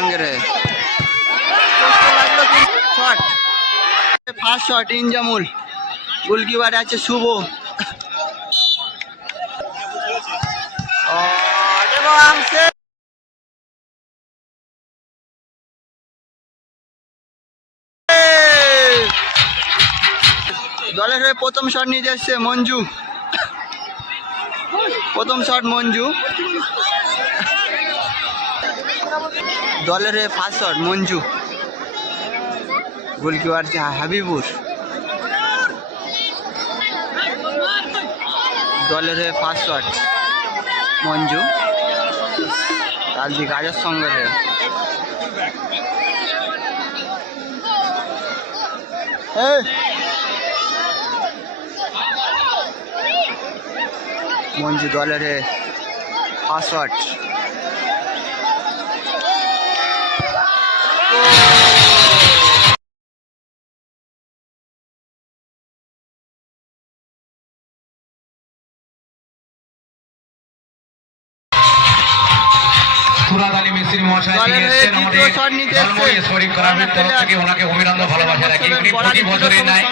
সঙ্গে রে shot, first shot Inzamul. গোলকিপারে আছে শুভ। দলের হয়ে প্রথম শট নিয়ে যাচ্ছে মঞ্জু। প্রথম শট মঞ্জু। দলের হয়ে first shot Manju. Goalkeeper Habibur. দলের হয়ে ফার্স্ট শট মঞ্জু। তার দিকে গাজর সঙ্গে মঞ্জু দলের হয়ে ফার্স্ট শট। সুরাদ আলী মিস্ত্রি মহাশয় এসেছেন আমাদের ঝালমুড়ি শরীফ গ্রামের তরফ থেকে ওনাকে অভিনন্দন ভালোবাসা রাখি। উনি প্রতি বছরের ন্যায়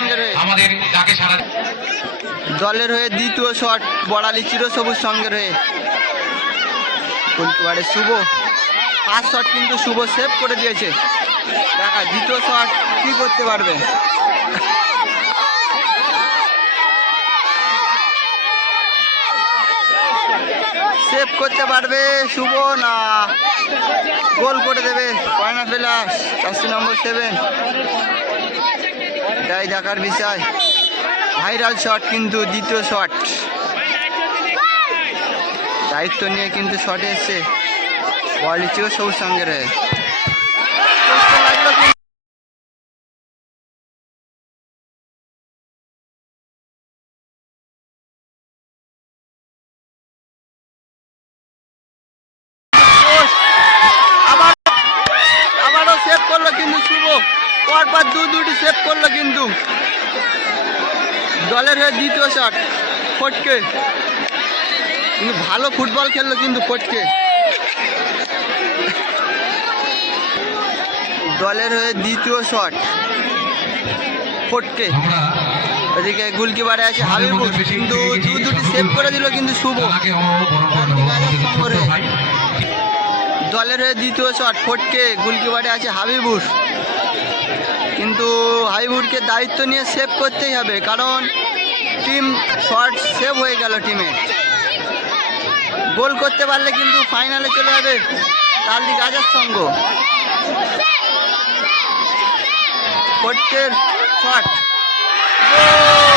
আমাদের ডাকে সারা। দলের হয়ে দ্বিতীয় শট বড়ালি চিরসবুজ সঙ্গে হয়ে গোলকিপারে শুভ। ফার্স্ট শট কিন্তু শুভ সেভ করে দিয়েছে। দেখা দ্বিতীয় শট কি করতে পারবে। সেভ করতে পারবে শুভ না গোল করে দেবে। পয়না প্লাস 7 এটাই দেখার বিষয়। ভাইরাল শট কিন্তু দ্বিতীয় শট। দায়িত্ব নিয়ে কিন্তু শটে এসছে বলিচিও সবুজ সঙ্গে রে। আবারও সেভ করলো কিন্তু শুভ। পরপর দুটি সেভ করলো কিন্তু। দলের হয়ে দ্বিতীয় শট ফটকে। কিন্তু ভালো ফুটবল খেললো কিন্তু ফটকে। দলের হয়ে দ্বিতীয় শট ফটকে। ওদিকে গোলকিপারে আছে হাবিবুর, কিন্তু দুটি সেভ করে দিল কিন্তু শুভ। দলের হয়ে দ্বিতীয় শট ফটকে। গোলকিপারে আছে হাবিবুর, কিন্তু হাবিবুরকে দায়িত্ব নিয়ে সেভ করতেই হবে, কারণ টিম শট সেভ হয়ে গেল টিমে। গোল করতে পারলে কিন্তু ফাইনালে চলে যাবে তালদি গাজার সঙ্গ। ফটকের শট গোল।